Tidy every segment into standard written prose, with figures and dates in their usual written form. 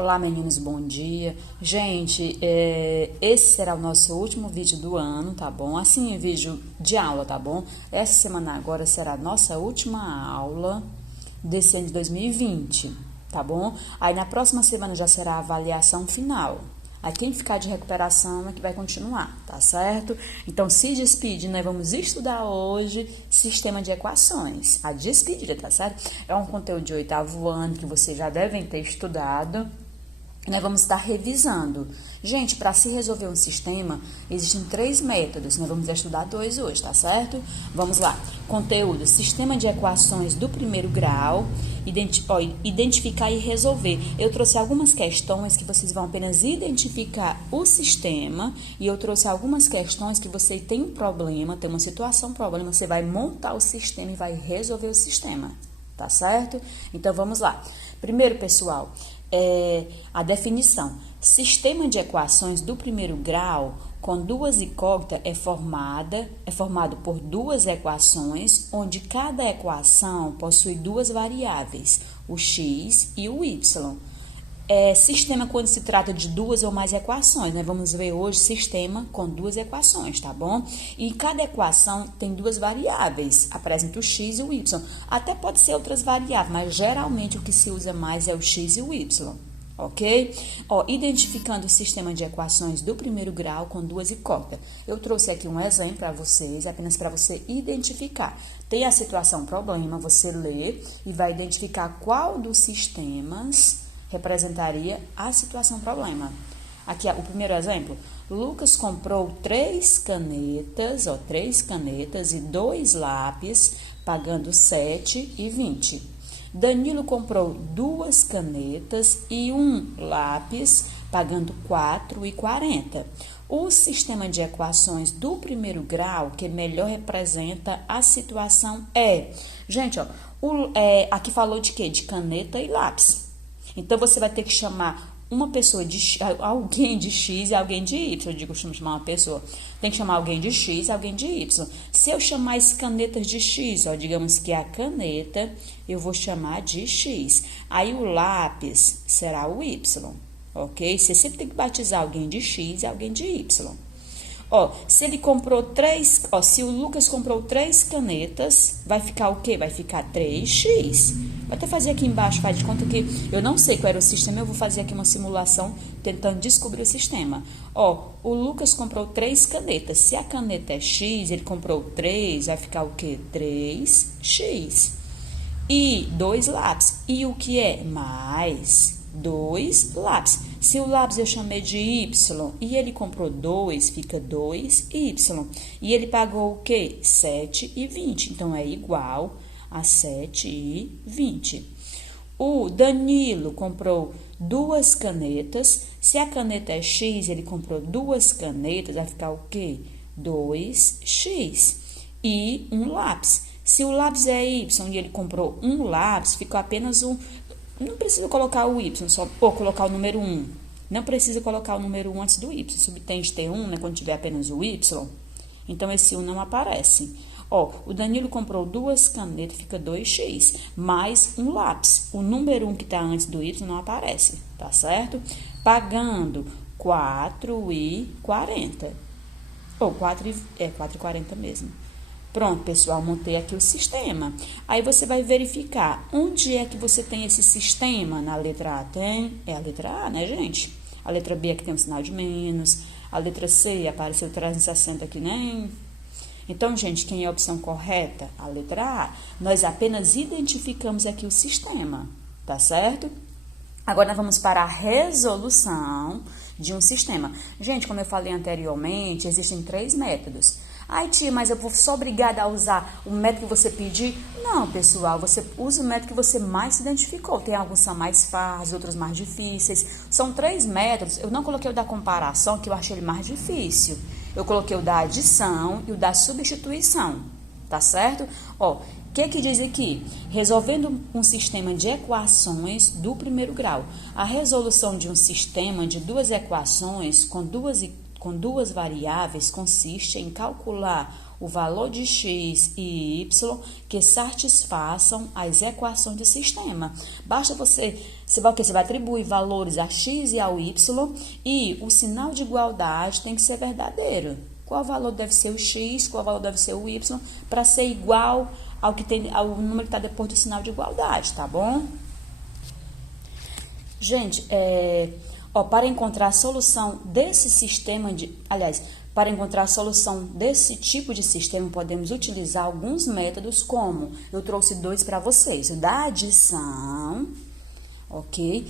Olá meninos, bom dia. Gente, esse será o nosso último vídeo do ano, tá bom? Assim, vídeo de aula, tá bom? Essa semana agora será a nossa última aula desse ano de 2020, tá bom? Aí na próxima semana já será a avaliação final. Aí quem ficar de recuperação é que vai continuar, tá certo? Então, se despede, nós vamos estudar hoje sistema de equações. A despedida, tá certo? É um conteúdo de 8º ano que vocês já devem ter estudado. E nós vamos estar revisando. Gente, para se resolver um sistema, existem 3 métodos. Nós vamos estudar 2 hoje, tá certo? Vamos lá. Conteúdo, sistema de equações do primeiro grau, identificar e resolver. Eu trouxe algumas questões que vocês vão apenas identificar o sistema, e eu trouxe algumas questões que você tem um problema, tem uma situação, problema, você vai montar o sistema e vai resolver o sistema, tá certo? Então, vamos lá. Primeiro, pessoal, a definição. Sistema de equações do primeiro grau com duas incógnitas é formado por duas equações, onde cada equação possui duas variáveis, o x e o y. Sistema quando se trata de duas ou mais equações. Nós vamos ver hoje sistema com duas equações, tá bom? E cada equação tem duas variáveis, apresenta o x e o y. Até pode ser outras variáveis, mas geralmente o que se usa mais é o x e o y, ok? Identificando o sistema de equações do primeiro grau com duas incógnitas. Eu trouxe aqui um exemplo para vocês, apenas para você identificar. Tem a situação problema, você lê e vai identificar qual dos sistemas representaria a situação problema. Aqui, o primeiro exemplo. Lucas comprou 3 canetas e 2 lápis, pagando 7,20. Danilo comprou 2 canetas e 1 lápis, pagando 4,40. O sistema de equações do primeiro grau que melhor representa a situação é... Gente, aqui falou de quê? De caneta e lápis. Então, você vai ter que chamar uma pessoa alguém de X e alguém de Y. Eu digo, chamar uma pessoa. Tem que chamar alguém de X e alguém de Y. Se eu chamar as canetas de X, digamos que a caneta, eu vou chamar de X. Aí, o lápis será o Y, ok? Você sempre tem que batizar alguém de X e alguém de Y. Se ele comprou 3, se o Lucas comprou 3 canetas, vai ficar o quê? Vai ficar 3x. Vou até fazer aqui embaixo, faz de conta que eu não sei qual era o sistema, eu vou fazer aqui uma simulação tentando descobrir o sistema. O Lucas comprou 3 canetas. Se a caneta é x, ele comprou 3, vai ficar o quê? 3x. E 2 lápis. E o que é? Mais 2 lápis. Se o lápis eu chamei de Y e ele comprou 2, fica 2Y. E ele pagou o quê? 7,20. Então, é igual a 7,20. O Danilo comprou 2 canetas. Se a caneta é X, ele comprou 2 canetas, vai ficar o quê? 2x. E 1 lápis. Se o lápis é Y e ele comprou 1 lápis, ficou apenas um... Não precisa colocar o Y, ou colocar o número 1. Não precisa colocar o número 1 antes do Y. Subtende ter 1, né, quando tiver apenas o Y. Então, esse 1 não aparece. O Danilo comprou 2 canetas, fica 2x, mais 1 lápis. O número 1 que está antes do Y não aparece, tá certo? Pagando 4,40. Ou 4,40 mesmo. Pronto, pessoal, montei aqui o sistema. Aí, você vai verificar onde é que você tem esse sistema. Na letra A tem, é a letra A, né, gente? A letra B aqui tem um sinal de menos. A letra C apareceu 360 aqui, né? Então, gente, quem é a opção correta? A letra A. Nós apenas identificamos aqui o sistema, tá certo? Agora, nós vamos para a resolução de um sistema. Gente, como eu falei anteriormente, existem 3 métodos. Ai, tia, mas eu sou obrigada a usar o método que você pedir? Não, pessoal, você usa o método que você mais se identificou. Tem alguns que são mais fáceis, outros mais difíceis. São 3 métodos. Eu não coloquei o da comparação, que eu achei ele mais difícil. Eu coloquei o da adição e o da substituição, tá certo? O que diz aqui? Resolvendo um sistema de equações do primeiro grau. A resolução de um sistema de 2 equações com duas variáveis consiste em calcular o valor de x e y que satisfaçam as equações do sistema. Basta você vai atribuir valores a x e ao y e o sinal de igualdade tem que ser verdadeiro. Qual valor deve ser o x, qual valor deve ser o y, para ser igual ao número que está depois do sinal de igualdade, tá bom? Gente, para encontrar a solução desse sistema para encontrar a solução desse tipo de sistema, podemos utilizar alguns métodos, como eu trouxe dois para vocês, o da adição, ok?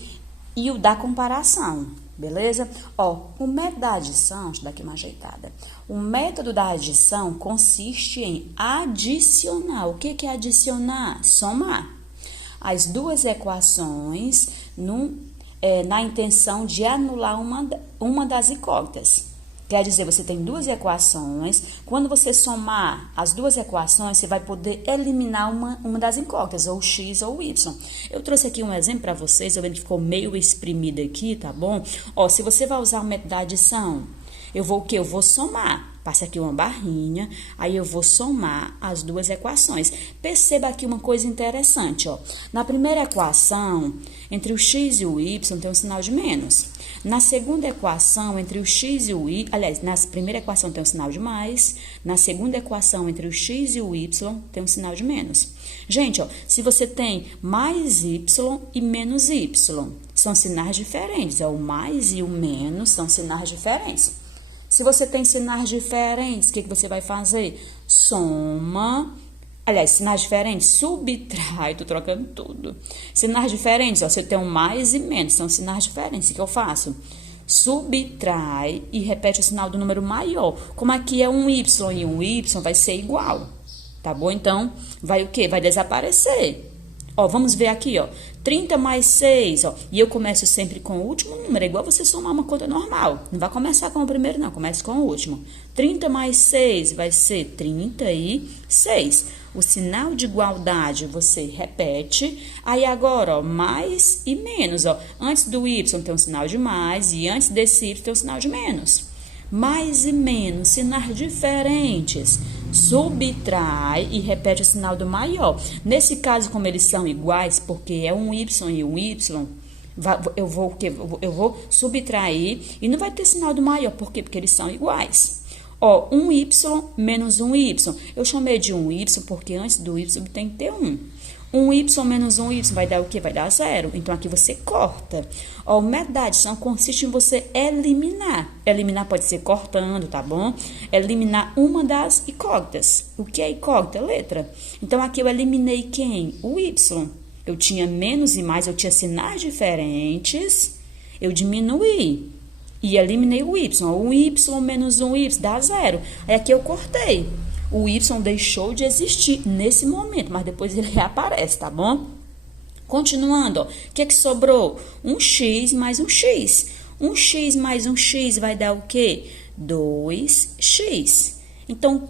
E o da comparação, beleza? O método da adição, deixa eu dar aqui uma ajeitada. O método da adição consiste em adicionar. O que é adicionar? Somar as duas equações na intenção de anular uma das incógnitas. Quer dizer, você tem duas equações, quando você somar as duas equações, você vai poder eliminar uma das incógnitas, ou x ou y. Eu trouxe aqui um exemplo para vocês, eu vendo que ficou meio exprimido aqui, tá bom? Se você vai usar o método da adição, eu vou o quê? Eu vou somar. Passa aqui uma barrinha, aí eu vou somar as duas equações. Perceba aqui uma coisa interessante, Na primeira equação, entre o x e o y, tem um sinal de menos. Na segunda equação, entre o x e o y, na primeira equação tem um sinal de mais. Na segunda equação, entre o x e o y, tem um sinal de menos. Gente, se você tem mais y e menos y, são sinais diferentes. O mais e o menos são sinais diferentes. Se você tem sinais diferentes, o que você vai fazer? Soma. Sinais diferentes, subtrai, tô trocando tudo. Sinais diferentes, você tem um mais e menos, são sinais diferentes. O que eu faço? Subtrai e repete o sinal do número maior. Como aqui é um y e um y, vai ser igual. Tá bom? Então, vai o quê? Vai desaparecer. Vamos ver aqui, 30 mais 6, e eu começo sempre com o último número, é igual você somar uma conta normal. Não vai começar com o primeiro, não, comece com o último. 30 mais 6 vai ser 36. O sinal de igualdade você repete. Aí agora, mais e menos, Antes do y tem um sinal de mais e antes desse y tem um sinal de menos. Mais e menos, sinais diferentes. Subtrai e repete o sinal do maior. Nesse caso, como eles são iguais, porque é um y e um y, eu vou subtrair e não vai ter sinal do maior. Por quê? Porque eles são iguais. Um y menos um y. Eu chamei de um y porque antes do y tem que ter um. Um y menos um y vai dar o quê? Vai dar 0. Então, aqui você corta. O método da adição consiste em você eliminar. Eliminar pode ser cortando, tá bom? Eliminar uma das incógnitas. O que é incógnita? Letra. Então, aqui eu eliminei quem? O y. Eu tinha menos e mais, eu tinha sinais diferentes. Eu diminuí. E eliminei o y. O y menos um y dá 0. Aí, aqui eu cortei. O y deixou de existir nesse momento, mas depois ele reaparece, tá bom? Continuando, o que sobrou? Um x mais um x. Um x mais um x vai dar o quê? 2x. Então,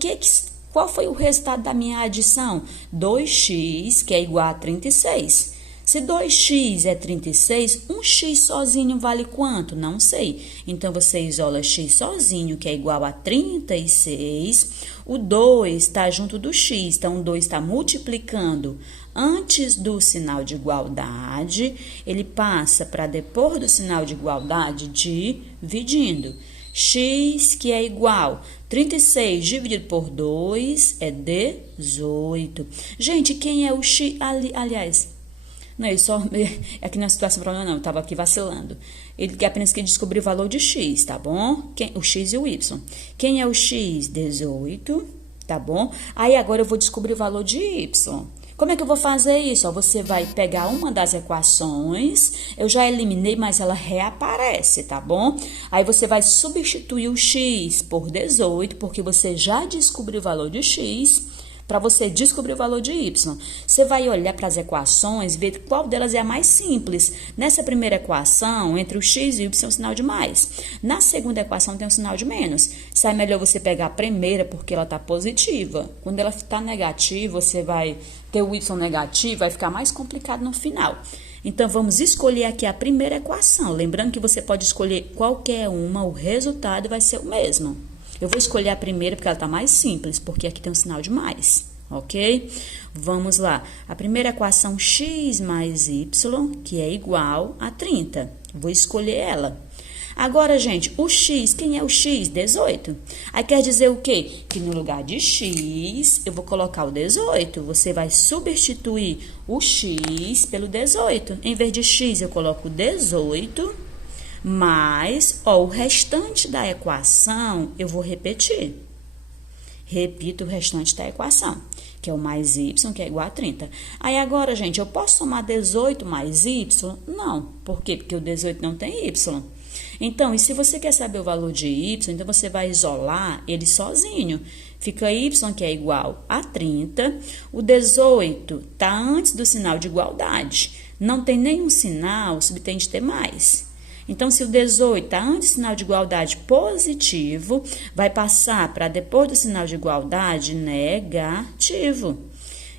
qual foi o resultado da minha adição? 2x, que é igual a 36. Se 2x é 36, um x sozinho vale quanto? Não sei. Então, você isola x sozinho, que é igual a 36. O 2 está junto do x, então o 2 está multiplicando antes do sinal de igualdade. Ele passa para depois do sinal de igualdade, dividindo. X, que é igual 36 dividido por 2 é 18. Gente, quem é o x? Aliás... Não, ele só... Aqui na situação problema não, eu estava aqui vacilando. Ele quer apenas que descobrir o valor de x, tá bom? O x e o y. Quem é o x? 18, tá bom? Aí agora eu vou descobrir o valor de y. Como é que eu vou fazer isso? Você vai pegar uma das equações, eu já eliminei, mas ela reaparece, tá bom? Aí você vai substituir o x por 18, porque você já descobriu o valor de x. Para você descobrir o valor de y, você vai olhar para as equações, ver qual delas é a mais simples. Nessa primeira equação, entre o x e o y tem um sinal de mais. Na segunda equação tem um sinal de menos. Sai melhor você pegar a primeira porque ela está positiva. Quando ela está negativa, você vai ter o y negativo, vai ficar mais complicado no final. Então, vamos escolher aqui a primeira equação. Lembrando que você pode escolher qualquer uma, o resultado vai ser o mesmo. Eu vou escolher a primeira porque ela tá mais simples, porque aqui tem um sinal de mais, ok? Vamos lá. A primeira equação, x mais y, que é igual a 30. Vou escolher ela. Agora, gente, o x, quem é o x? 18. Aí quer dizer o quê? Que no lugar de x, eu vou colocar o 18. Você vai substituir o x pelo 18. Em vez de x, eu coloco 18, mais, ó, o restante da equação, eu vou repetir. Repito o restante da equação, que é o mais y, que é igual a 30. Aí agora, gente, eu posso somar 18 mais y? Não. Por quê? Porque o 18 não tem y. Então, e se você quer saber o valor de y, então você vai isolar ele sozinho. Fica y, que é igual a 30. O 18 está antes do sinal de igualdade. Não tem nenhum sinal, subtende ter mais. Então, se o 18 está antes do sinal de igualdade positivo, vai passar para depois do sinal de igualdade negativo.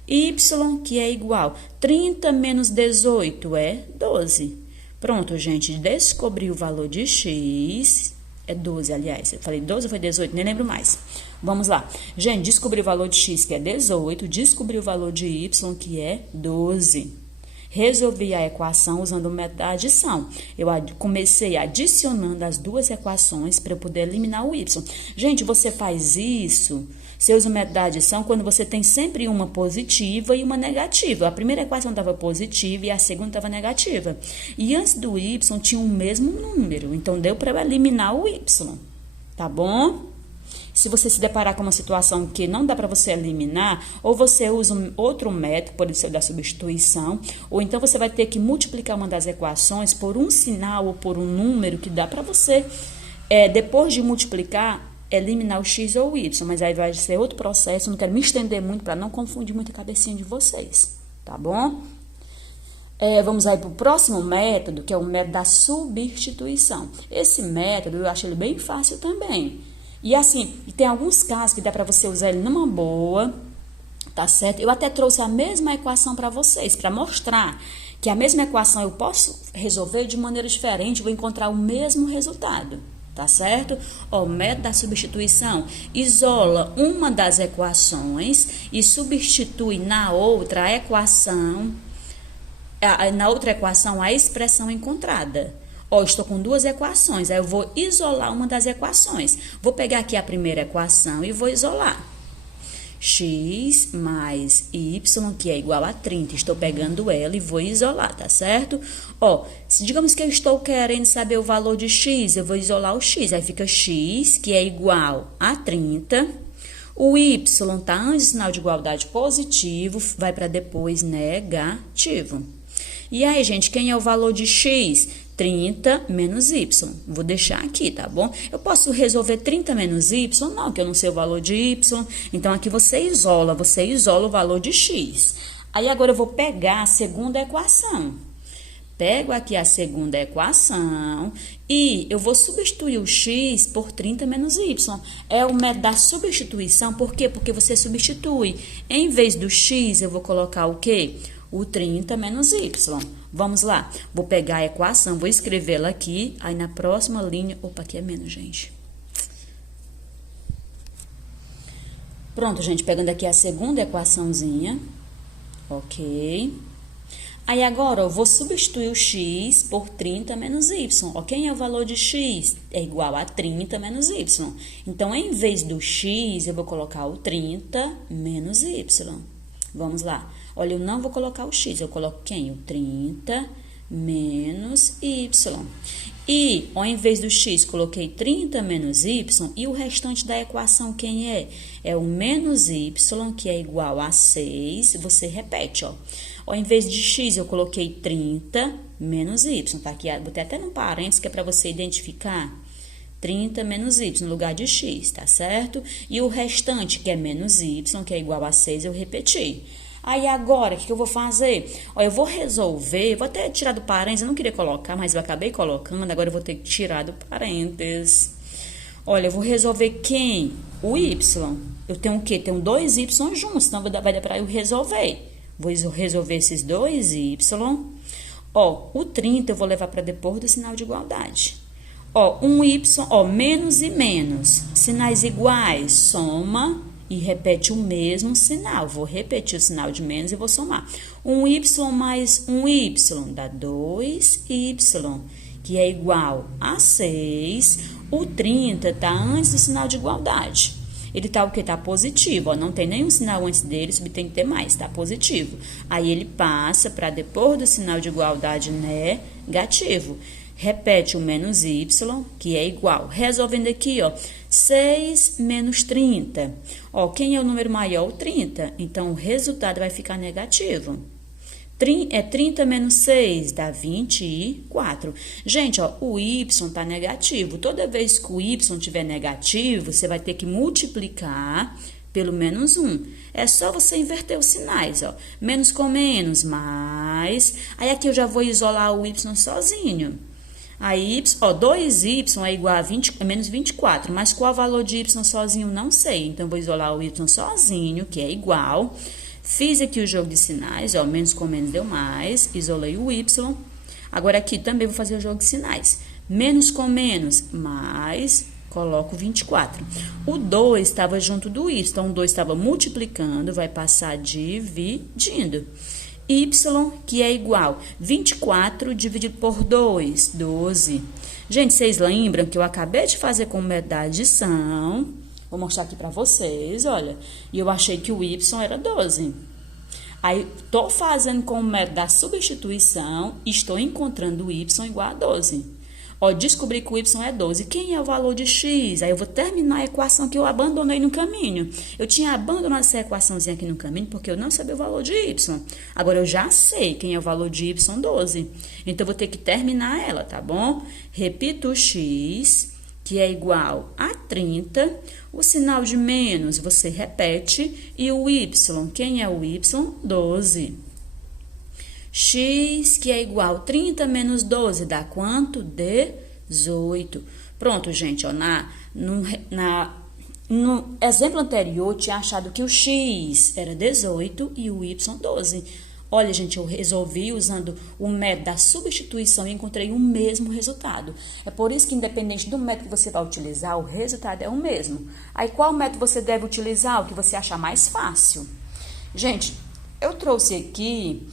Y, que é igual 30 menos 18 é 12. Pronto, gente, descobri o valor de x, é 12, aliás, eu falei 12 ou foi 18, nem lembro mais. Vamos lá. Gente, descobri o valor de x, que é 18, descobri o valor de y, que é 12. Resolvi a equação usando o método da adição. Eu comecei adicionando as duas equações para eu poder eliminar o y. Gente, você faz isso, você usa o método da adição quando você tem sempre uma positiva e uma negativa. A primeira equação estava positiva e a segunda estava negativa. E antes do y tinha o mesmo número, então deu para eu eliminar o y, tá bom? Se você se deparar com uma situação que não dá para você eliminar, ou você usa outro método, pode ser o da substituição, ou então você vai ter que multiplicar uma das equações por um sinal ou por um número que dá para você, depois de multiplicar, eliminar o x ou o y. Mas aí vai ser outro processo, não quero me estender muito para não confundir muito a cabecinha de vocês, tá bom? Vamos aí para o próximo método, que é o método da substituição. Esse método eu acho ele bem fácil também. E assim, tem alguns casos que dá para você usar ele numa boa, tá certo? Eu até trouxe a mesma equação para vocês, para mostrar que a mesma equação eu posso resolver de maneira diferente, vou encontrar o mesmo resultado, tá certo? Ó, o método da substituição isola uma das equações e substitui na outra equação a expressão encontrada. Ó, estou com duas equações, aí eu vou isolar uma das equações. Vou pegar aqui a primeira equação e vou isolar. X mais y, que é igual a 30. Estou pegando ela e vou isolar, tá certo? Ó, digamos que eu estou querendo saber o valor de x, eu vou isolar o x. Aí fica x, que é igual a 30. O y está antes do sinal de igualdade positivo, vai para depois negativo. E aí, gente, quem é o valor de x? 30 menos y. Vou deixar aqui, tá bom? Eu posso resolver 30 menos y? Não, que eu não sei o valor de y. Então, aqui você isola o valor de x. Aí, agora eu vou pegar a segunda equação. Pego aqui a segunda equação e eu vou substituir o x por 30 menos y. É o método da substituição, por quê? Porque você substitui. Em vez do x, eu vou colocar o quê? O 30 menos y. Vamos lá, vou pegar a equação, vou escrevê-la aqui, aí na próxima linha... Opa, aqui é menos, gente. Pronto, gente, pegando aqui a segunda equaçãozinha. Ok. Aí agora eu vou substituir o x por 30 menos y. Ó, quem é o valor de x? É igual a 30 menos y. Então, em vez do x, eu vou colocar o 30 menos y. Vamos lá. Olha, eu não vou colocar o x, eu coloco quem? O 30 menos y. E, ao invés do x, coloquei 30 menos y, e o restante da equação quem é? É o menos y, que é igual a 6. Você repete, ó. Ao invés de x, eu coloquei 30 menos y. Tá aqui, botei até no parênteses, que é para você identificar 30 menos y no lugar de x, tá certo? E o restante, que é menos y, que é igual a 6, eu repeti. Aí agora, o que eu vou fazer? Ó, eu vou resolver, vou até tirar do parênteses, eu não queria colocar, mas eu acabei colocando, agora eu vou ter que tirar do parênteses. Olha, eu vou resolver quem? O y. Eu tenho o quê? Tenho dois y juntos, então vai dar para eu resolver. Vou resolver esses dois y. Ó, o 30 eu vou levar para depois do sinal de igualdade. Ó, um y, ó, menos e menos Sinais iguais, soma e repete o mesmo sinal. Vou repetir o sinal de menos e vou somar. 1y mais 1y dá 2y, que é igual a 6. O 30 está antes do sinal de igualdade. Ele está o que? Está positivo, ó, não tem nenhum sinal antes dele, tem que ter mais, está positivo. Aí ele passa para depois do sinal de igualdade negativo. Repete o menos y, que é igual. Resolvendo aqui, ó, 6 menos 30. Ó, quem é o número maior? O 30. Então, o resultado vai ficar negativo. 30 menos 6 dá 24. Gente, ó, o y está negativo. Toda vez que o y estiver negativo, você vai ter que multiplicar pelo menos 1. É só você inverter os sinais, ó. Menos com menos, mais. Aí aqui eu já vou isolar o y sozinho. Aí, ó, 2y é igual a menos 24, mas qual o valor de y sozinho? Não sei. Então, vou isolar o y sozinho, que é igual. Fiz aqui o jogo de sinais, ó, menos com menos deu mais, isolei o y. Agora, aqui também vou fazer o jogo de sinais. Menos com menos, mais, coloco 24. O 2 estava junto do y, então o 2 estava multiplicando, vai passar dividindo. Y, que é igual 24 dividido por 2, 12. Gente, vocês lembram que eu acabei de fazer com método da adição? Vou mostrar aqui para vocês, olha. E eu achei que o y era 12. Aí, tô fazendo com o método da substituição e estou encontrando o y igual a 12. Ó, descobri que o y é 12. Quem é o valor de x? Aí eu vou terminar a equação que eu abandonei no caminho. Eu tinha abandonado essa equaçãozinha aqui no caminho porque eu não sabia o valor de y. Agora eu já sei quem é o valor de y, 12. Então eu vou ter que terminar ela, tá bom? Repito o x, que é igual a 30. O sinal de menos você repete. E o y, quem é o y? 12. X, que é igual a 30 menos 12, dá quanto? 18. Pronto, gente, ó, no exemplo anterior, eu tinha achado que o x era 18 e o y 12. Olha, gente, eu resolvi usando o método da substituição e encontrei o mesmo resultado. É por isso que, independente do método que você vai utilizar, o resultado é o mesmo. Aí, qual método você deve utilizar? O que você achar mais fácil. Gente, eu trouxe aqui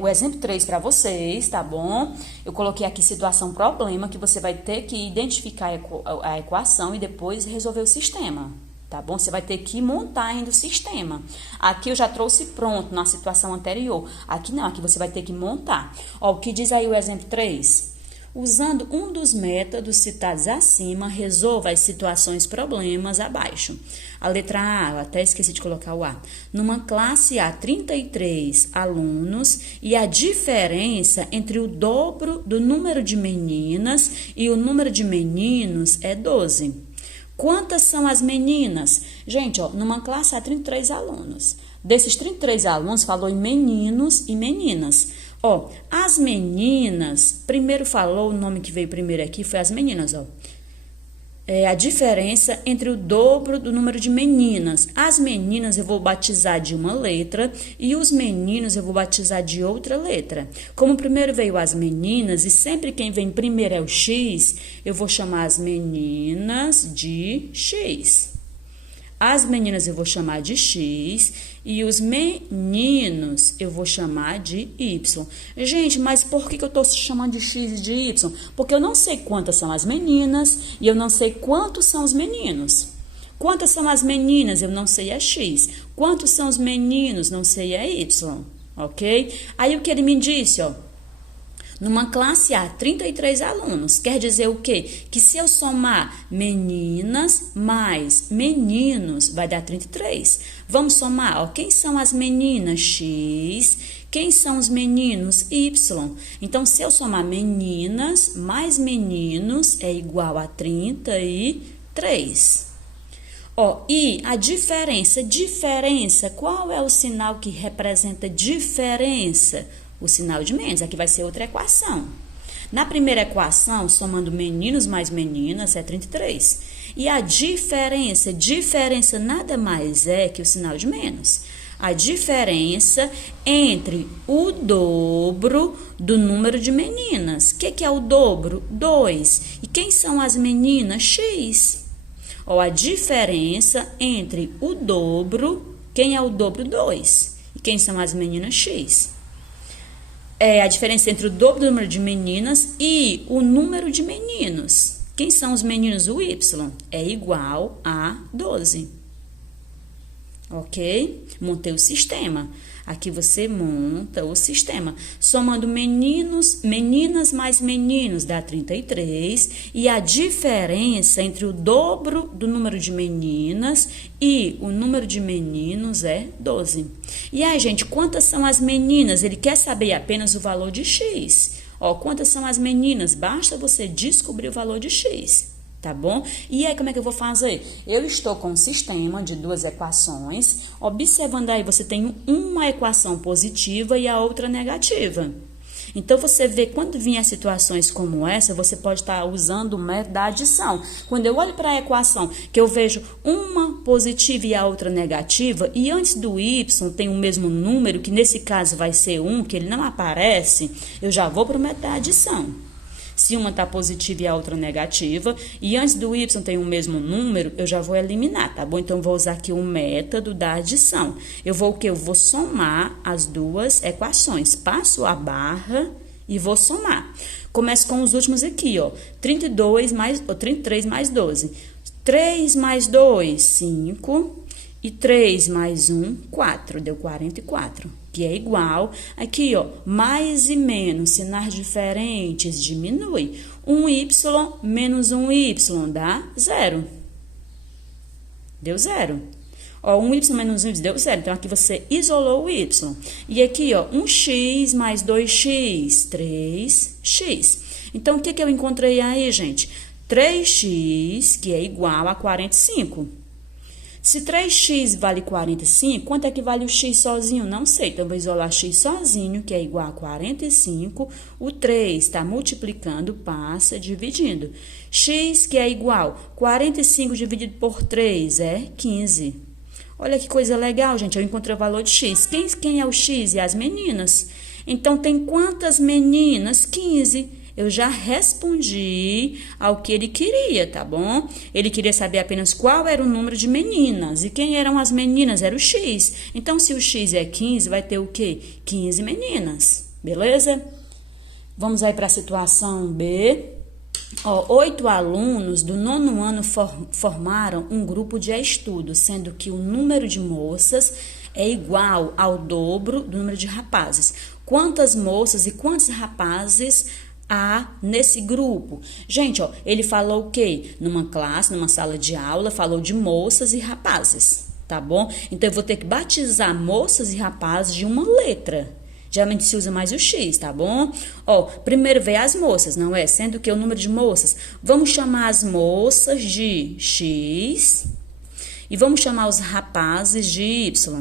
o exemplo 3 para vocês, tá bom? Eu coloquei aqui situação problema, que você vai ter que identificar a equação e depois resolver o sistema, tá bom? Você vai ter que montar ainda o sistema. Aqui eu já trouxe pronto na situação anterior. Aqui não, aqui você vai ter que montar. Ó, o que diz aí o exemplo 3? Usando um dos métodos citados acima, resolva as situações problemas abaixo. A letra A, eu até esqueci de colocar o A. Numa classe há 33 alunos e a diferença entre o dobro do número de meninas e o número de meninos é 12. Quantas são as meninas? Gente, ó, numa classe há 33 alunos. Desses 33 alunos, falou em meninos e meninas. Ó, as meninas, primeiro falou, o nome que veio primeiro aqui foi as meninas, ó. É a diferença entre o dobro do número de meninas. As meninas eu vou batizar de uma letra e os meninos eu vou batizar de outra letra. Como primeiro veio as meninas e sempre quem vem primeiro é o X, eu vou chamar as meninas de X. As meninas eu vou chamar de X e os meninos eu vou chamar de Y. Gente, mas por que eu estou chamando de X e de Y? Porque eu não sei quantas são as meninas e eu não sei quantos são os meninos. Quantas são as meninas? Eu não sei a X. Quantos são os meninos? Não sei a Y. Ok? Aí o que ele me disse, ó. Numa classe há 33 alunos, quer dizer o quê? Que se eu somar meninas mais meninos, vai dar 33. Vamos somar, ó, quem são as meninas? X. Quem são os meninos? Y. Então, se eu somar meninas mais meninos, é igual a 33. Ó, e a diferença, qual é o sinal que representa diferença? O sinal de menos, aqui vai ser outra equação. Na primeira equação, somando meninos mais meninas, é 33. E a diferença nada mais é que o sinal de menos. A diferença entre o dobro do número de meninas. O que é o dobro? 2. E quem são as meninas? X. Ó, a diferença entre o dobro, quem é o dobro? 2. E quem são as meninas? X. É a diferença entre o dobro do número de meninas e o número de meninos. Quem são os meninos? O Y é igual a 12. Ok? Montei o sistema. Aqui você monta o sistema. Somando meninas mais meninos dá 33. E a diferença entre o dobro do número de meninas e o número de meninos é 12. E aí, gente, quantas são as meninas? Ele quer saber apenas o valor de X. Ó, quantas são as meninas? Basta você descobrir o valor de X. Tá bom? E aí, como é que eu vou fazer? Eu estou com um sistema de duas equações. Observando aí, você tem uma equação positiva e a outra negativa. Então, você vê, quando vier situações como essa, você pode estar usando o método da adição. Quando eu olho para a equação, que eu vejo uma positiva e a outra negativa, e antes do y tem o mesmo número, que nesse caso vai ser 1, que ele não aparece, eu já vou para o método da adição. Se uma está positiva e a outra negativa, e antes do y tem o mesmo número, eu já vou eliminar, tá bom? Então, eu vou usar aqui o método da adição. Eu vou o quê? Eu vou somar as duas equações. Passo a barra e vou somar. Começo com os últimos aqui, ó. 33 mais 12. 3 mais 2, 5. E 3 mais 1, 4. Deu 44. Que é igual, aqui, ó, mais e menos, sinais diferentes, diminui. 1y menos 1y dá 0. Deu 0. Ó, 1y menos 1y deu 0. Então, aqui você isolou o y. E aqui, ó, 1x mais 2x, 3x. Então, o que eu encontrei aí, gente? 3x, que é igual a 45. Se 3x vale 45, quanto é que vale o x sozinho? Não sei, então vou isolar x sozinho, que é igual a 45. O 3 está multiplicando, passa, dividindo. X, que é igual, 45 dividido por 3 é 15. Olha que coisa legal, gente, eu encontrei o valor de x. Quem é o x? E as meninas. Então, tem quantas meninas? 15. Eu já respondi ao que ele queria, tá bom? Ele queria saber apenas qual era o número de meninas. E quem eram as meninas? Era o X. Então, se o X é 15, vai ter o quê? 15 meninas. Beleza? Vamos aí para a situação B. Ó, 8 alunos do 9º ano formaram um grupo de estudo, sendo que o número de moças é igual ao dobro do número de rapazes. Quantas moças e quantos rapazes há nesse grupo? Gente, ó, ele falou o quê? Numa classe, numa sala de aula, falou de moças e rapazes, tá bom? Então, eu vou ter que batizar moças e rapazes de uma letra. Geralmente se usa mais o X, tá bom? Ó, primeiro vem as moças, não é? Sendo que o número de moças, vamos chamar as moças de X e vamos chamar os rapazes de Y.